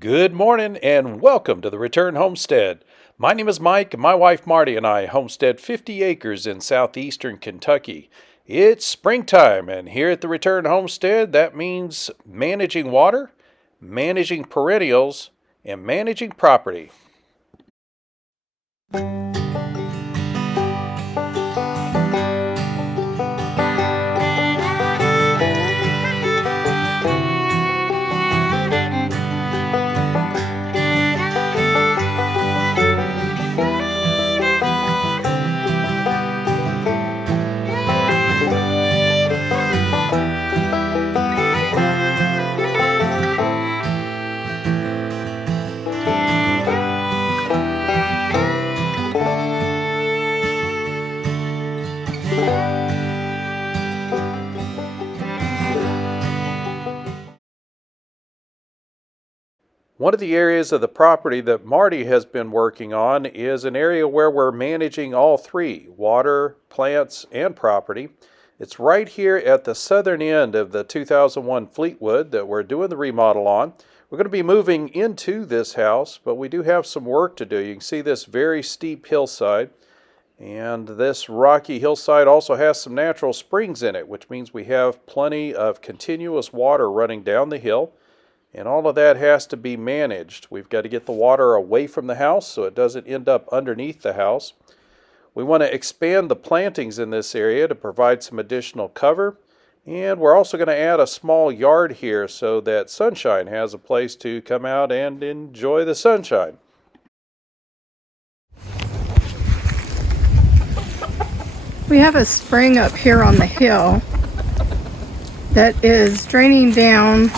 Good morning and welcome to the Return Homestead. My name is Mike and my wife Marty and I homestead 50 acres in southeastern Kentucky. It's springtime and here at the Return Homestead that means managing water, managing perennials, and managing property. One of the areas of the property that Marty has been working on is an area where we're managing all three, water, plants, and property. It's right here at the southern end of the 2001 Fleetwood that we're doing the remodel on. We're going to be moving into this house, but we do have some work to do. You can see this very steep hillside, and this rocky hillside also has some natural springs in it, which means we have plenty of continuous water running down the hill. And all of that has to be managed. We've got to get the water away from the house so it doesn't end up underneath the house. We want to expand the plantings in this area to provide some additional cover. And we're also going to add a small yard here so that sunshine has a place to come out and enjoy the sunshine. We have a spring up here on the hill that is draining down,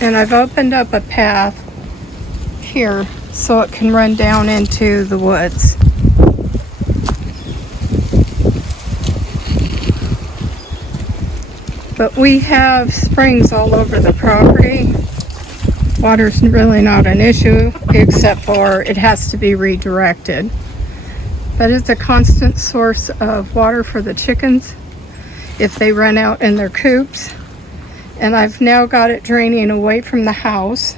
and I've opened up a path here so it can run down into the woods. But we have springs all over the property. Water's really not an issue, except for it has to be redirected. But it's a constant source of water for the chickens if they run out in their coops. And I've now got it draining away from the house.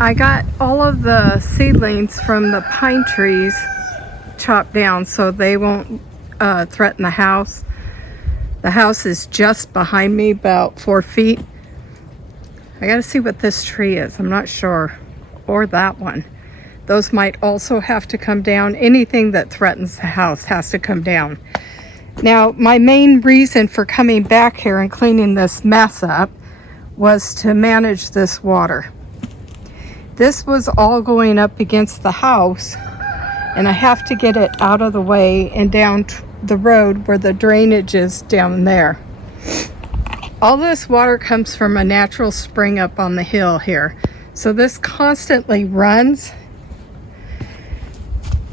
I got all of the seedlings from the pine trees chopped down so they won't threaten the house. The house is just behind me, about 4 feet. I gotta see what this tree is, I'm not sure. Or that one. Those might also have to come down. Anything that threatens the house has to come down. Now, my main reason for coming back here and cleaning this mess up was to manage this water. This was all going up against the house, and I have to get it out of the way and down the road where the drainage is down there. All this water comes from a natural spring up on the hill here. So this constantly runs,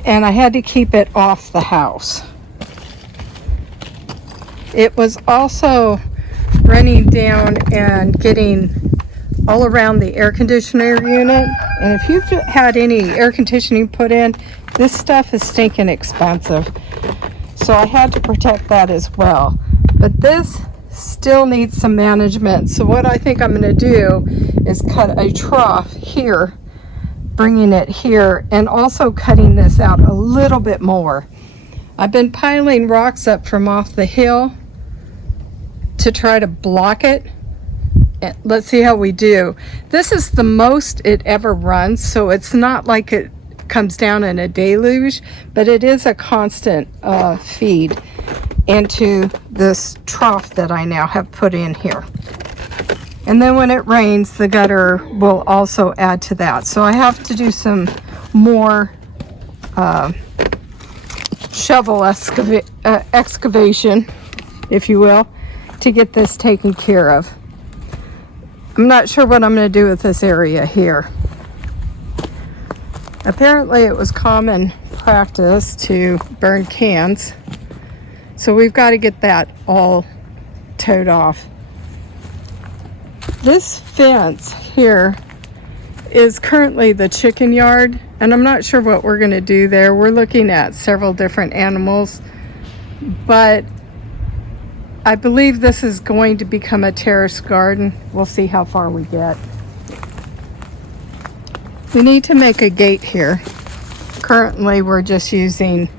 and I had to keep it off the house. It was also running down and getting all around the air conditioner unit. And if you've had any air conditioning put in, this stuff is stinking expensive. So I had to protect that as well. But this still needs some management. So what I think I'm going to do is cut a trough here, bringing it here, and also cutting this out a little bit more. I've been piling rocks up from off the hill to try to block it. Let's see how we do. This is the most it ever runs, so it's not like it comes down in a deluge, but it is a constant feed into this trough that I now have put in here. And then when it rains, the gutter will also add to that. So I have to do some more shovel excavation, if you will, to get this taken care of. I'm not sure what I'm going to do with this area here. Apparently it was common practice to burn cans, so we've got to get that all towed off. This fence here is currently the chicken yard, and I'm not sure what we're going to do there. We're looking at several different animals, but I believe this is going to become a terrace garden. We'll see how far we get. We need to make a gate here. Currently, we're just using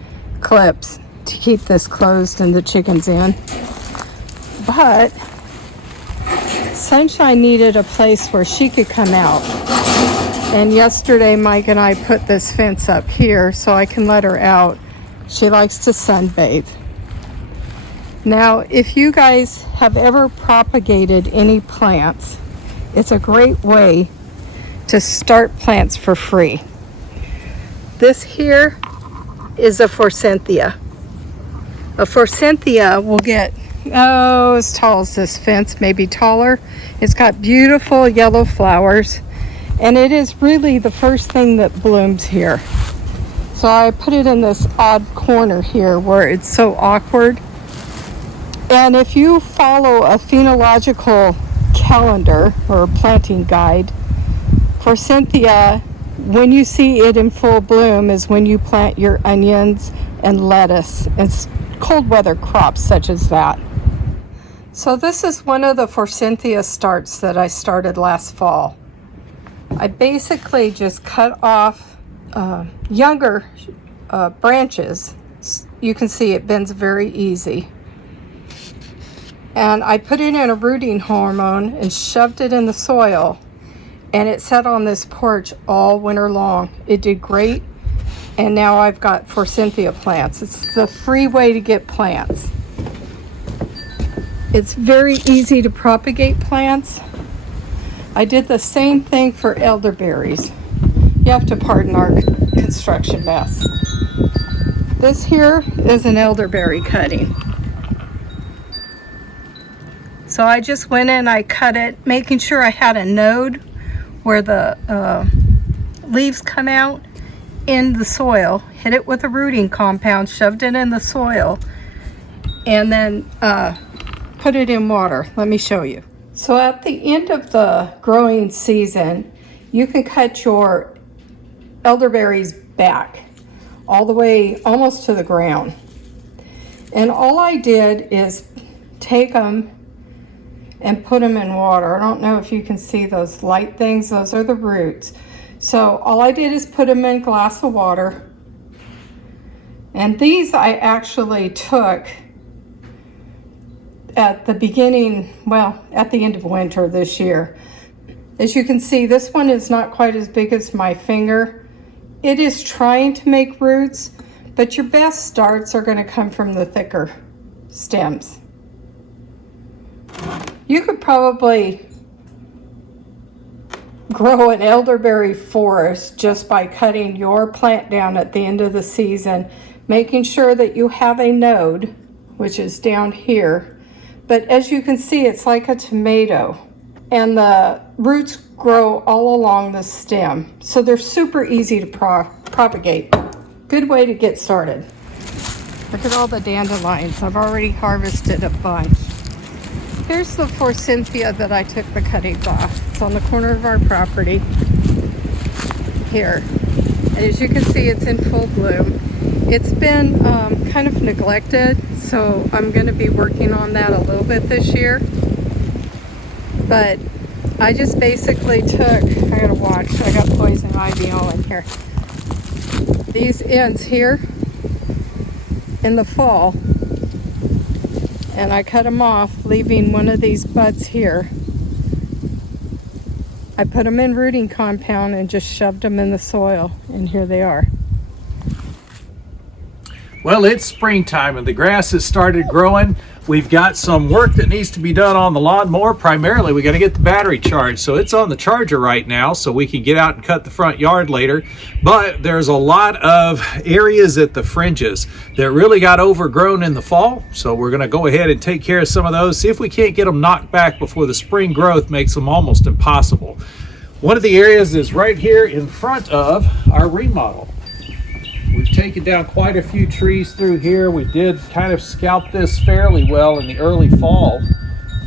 clips to keep this closed and the chickens in. But Sunshine needed a place where she could come out. And yesterday, Mike and I put this fence up here so I can let her out. She likes to sunbathe. Now, if you guys have ever propagated any plants, it's a great way to start plants for free. This here is a forsythia. A forsythia will get, as tall as this fence, maybe taller. It's got beautiful yellow flowers, and it is really the first thing that blooms here. So I put it in this odd corner here where it's so awkward. And if you follow a phenological calendar or planting guide, forsythia, when you see it in full bloom, is when you plant your onions and lettuce and cold weather crops such as that. So this is one of the forsythia starts that I started last fall. I basically just cut off younger branches. You can see it bends very easy. And I put it in a rooting hormone and shoved it in the soil. And it sat on this porch all winter long. It did great, and now I've got forsythia plants. It's the free way to get plants. It's very easy to propagate plants. I did the same thing for elderberries. You have to pardon our construction mess. This here is an elderberry cutting. So I just went in, I cut it, making sure I had a node where the leaves come out in the soil, hit it with a rooting compound, shoved it in the soil, and then put it in water. Let me show you. So at the end of the growing season, you can cut your elderberries back all the way almost to the ground. And all I did is take them and put them in water. I don't know if you can see those light things. Those are the roots. So all I did is put them in a glass of water. And these I actually took at the beginning, well, at the end of winter this year. As you can see, this one is not quite as big as my finger. It is trying to make roots, but your best starts are going to come from the thicker stems. You could probably grow an elderberry forest just by cutting your plant down at the end of the season, making sure that you have a node, which is down here. But as you can see, it's like a tomato, and the roots grow all along the stem. So they're super easy to propagate. Good way to get started. Look at all the dandelions. I've already harvested a bunch. Here's the forsythia that I took the cuttings off. It's on the corner of our property here. And as you can see, it's in full bloom. It's been kind of neglected, so I'm going to be working on that a little bit this year. But I just basically took, I gotta watch, I got poison ivy all in here. These ends here in the fall, and I cut them off, leaving one of these buds here. I put them in rooting compound and just shoved them in the soil, and here they are. Well, it's springtime and the grass has started growing. We've got some work that needs to be done on the lawnmower. Primarily, we got to get the battery charged. So it's on the charger right now so we can get out and cut the front yard later. But there's a lot of areas at the fringes that really got overgrown in the fall. So we're going to go ahead and take care of some of those. See if we can't get them knocked back before the spring growth makes them almost impossible. One of the areas is right here in front of our remodel. We've taken down quite a few trees through here. We did kind of scalp this fairly well in the early fall,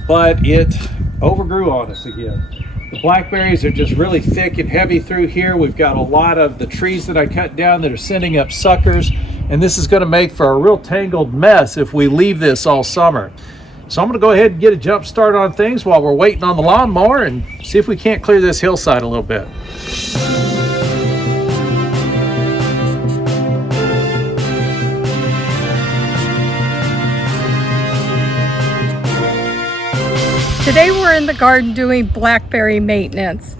but it overgrew on us again. The blackberries are just really thick and heavy through here. We've got a lot of the trees that I cut down that are sending up suckers, and this is going to make for a real tangled mess if we leave this all summer. So I'm going to go ahead and get a jump start on things while we're waiting on the lawnmower and see if we can't clear this hillside a little bit. Today we're in the garden doing blackberry maintenance.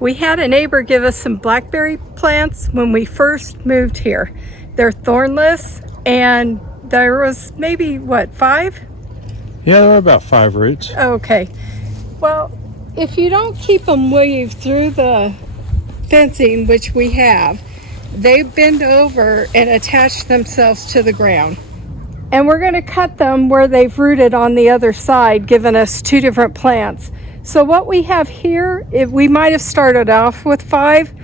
We had a neighbor give us some blackberry plants when we first moved here. They're thornless, and there was maybe, what, 5? Yeah, there are about 5 roots. Okay. Well, if you don't keep them weaved through the fencing, which we have, they bend over and attach themselves to the ground. And we're going to cut them where they've rooted on the other side, giving us 2 different plants. So what we have here, we might have started off with 5,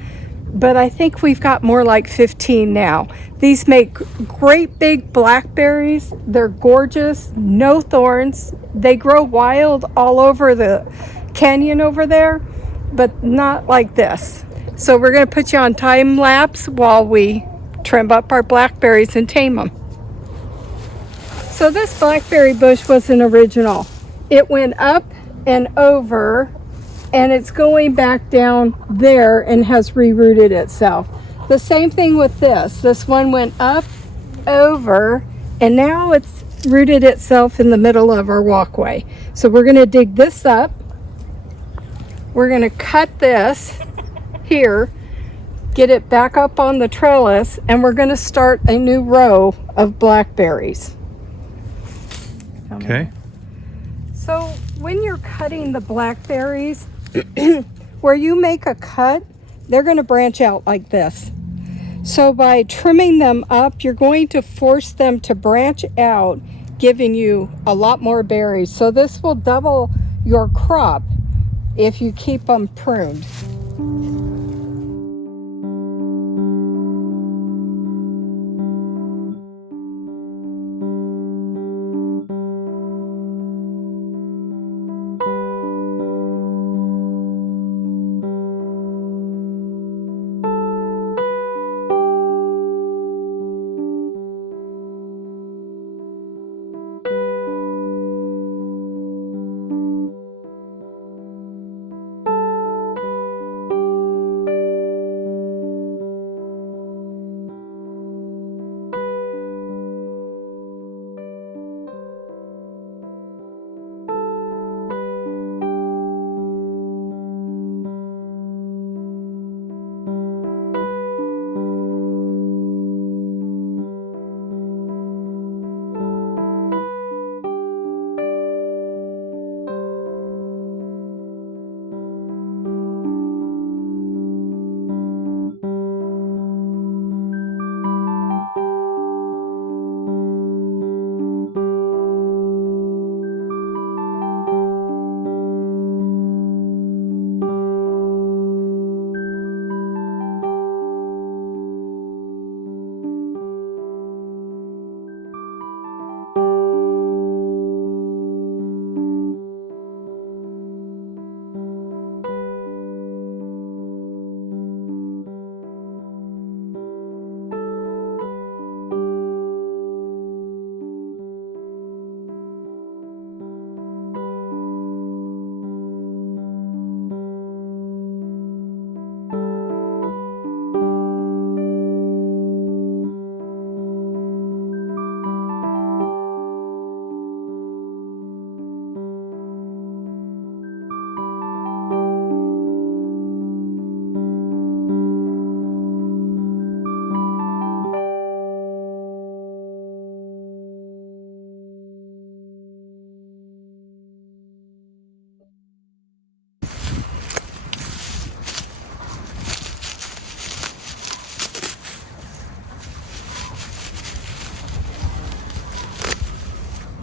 but I think we've got more like 15 now. These make great big blackberries. They're gorgeous, no thorns. They grow wild all over the canyon over there, but not like this. So we're going to put you on time lapse while we trim up our blackberries and tame them. So this blackberry bush was an original. It went up and over, and it's going back down there and has rerouted itself. The same thing with this. This one went up, over, and now it's rooted itself in the middle of our walkway. So we're going to dig this up. We're going to cut this here, get it back up on the trellis, and we're going to start a new row of blackberries. Okay. So when you're cutting the blackberries, where you make a cut, they're going to branch out like this. So by trimming them up, you're going to force them to branch out, giving you a lot more berries. So this will double your crop if you keep them pruned.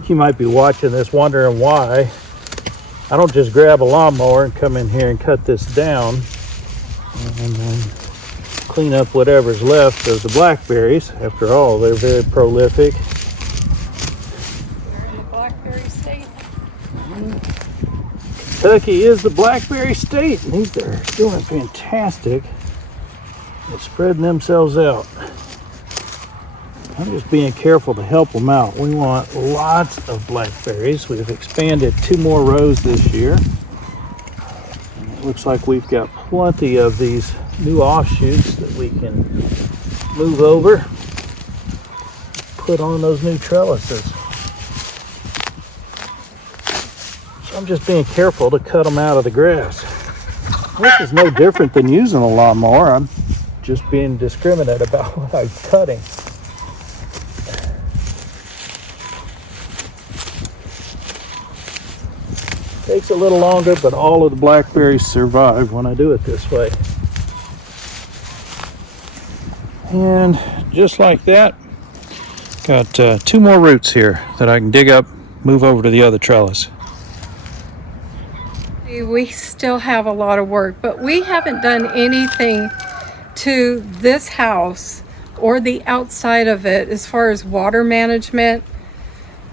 You might be watching this wondering why I don't just grab a lawnmower and come in here and cut this down and then clean up whatever's left of the blackberries. After all, they're very prolific. We're in the blackberry state. Kentucky is the blackberry state, and these are doing fantastic at spreading themselves out. I'm just being careful to help them out. We want lots of blackberries. We've expanded 2 more rows this year. And it looks like we've got plenty of these new offshoots that we can move over, put on those new trellises. So I'm just being careful to cut them out of the grass. This is no different than using a lawnmower. I'm just being discriminate about what I'm cutting. Takes a little longer, but all of the blackberries survive when I do it this way. And just like that, got 2 more roots here that I can dig up, move over to the other trellis. We still have a lot of work, but we haven't done anything to this house or the outside of it as far as water management.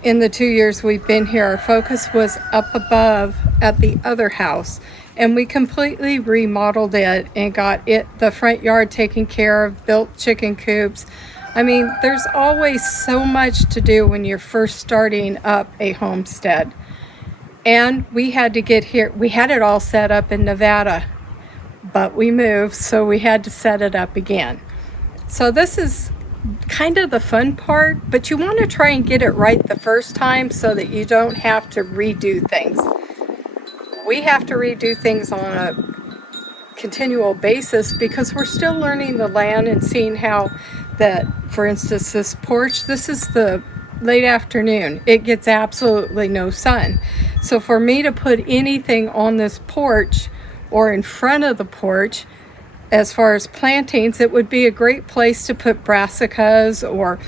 In the 2 years we've been here, our focus was up above at the other house, and we completely remodeled it and got the front yard taken care of, built chicken coops. I mean, there's always so much to do when you're first starting up a homestead. And we had to get here. We had it all set up in Nevada, but we moved, so we had to set it up again. So this is kind of the fun part, but you want to try and get it right the first time so that you don't have to redo things. We have to redo things on a continual basis because we're still learning the land and seeing how that, for instance, this porch, this is the late afternoon. It gets absolutely no sun. So for me to put anything on this porch or in front of the porch, as far as plantings, it would be a great place to put brassicas or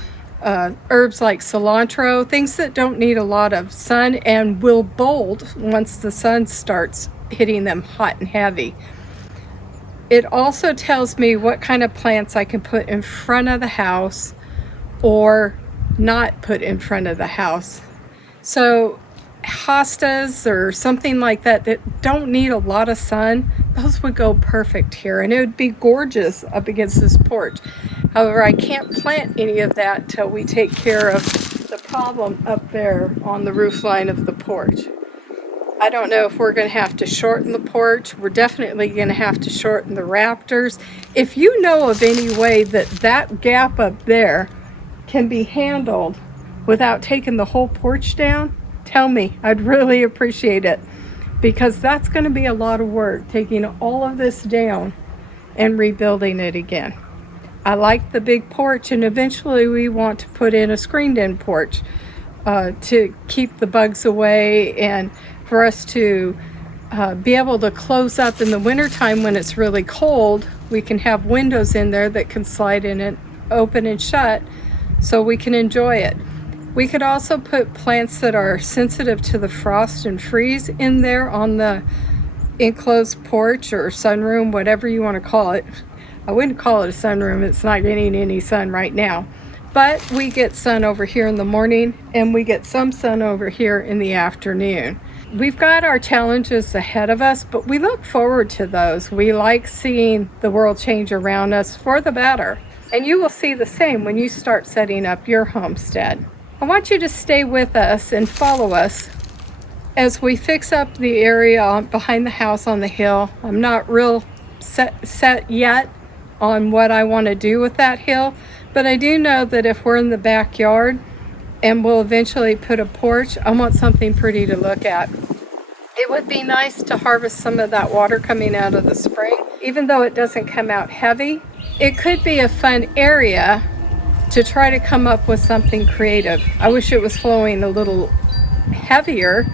herbs like cilantro, things that don't need a lot of sun and will bolt once the sun starts hitting them hot and heavy. It also tells me what kind of plants I can put in front of the house or not put in front of the house. So hostas or something like that that don't need a lot of sun, those would go perfect here, and it would be gorgeous up against this porch. However, I can't plant any of that till we take care of the problem up there on the roof line of the porch. I don't know if we're going to have to shorten the porch. We're definitely going to have to shorten the rafters. If you know of any way that that gap up there can be handled without taking the whole porch down, tell me. I'd really appreciate it, because that's going to be a lot of work, taking all of this down and rebuilding it again. I like the big porch, and eventually we want to put in a screened-in porch to keep the bugs away, and for us to be able to close up in the wintertime when it's really cold. We can have windows in there that can slide in and open and shut so we can enjoy it. We could also put plants that are sensitive to the frost and freeze in there on the enclosed porch or sunroom, whatever you want to call it. I wouldn't call it a sunroom. It's not getting any sun right now. But we get sun over here in the morning, and we get some sun over here in the afternoon. We've got our challenges ahead of us, but we look forward to those. We like seeing the world change around us for the better. And you will see the same when you start setting up your homestead. I want you to stay with us and follow us as we fix up the area behind the house on the hill. I'm not real set yet on what I want to do with that hill, but I do know that if we're in the backyard and we'll eventually put a porch, I want something pretty to look at. It would be nice to harvest some of that water coming out of the spring. Even though it doesn't come out heavy, it could be a fun area to try to come up with something creative. I wish it was flowing a little heavier,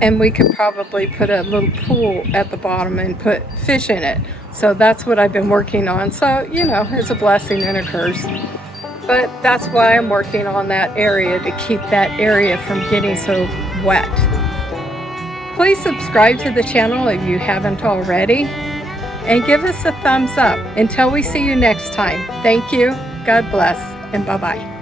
and we could probably put a little pool at the bottom and put fish in it. So that's what I've been working on. So, you know, it's a blessing and a curse. But that's why I'm working on that area, to keep that area from getting so wet. Please subscribe to the channel if you haven't already, and give us a thumbs up. Until we see you next time, thank you, God bless, and bye-bye.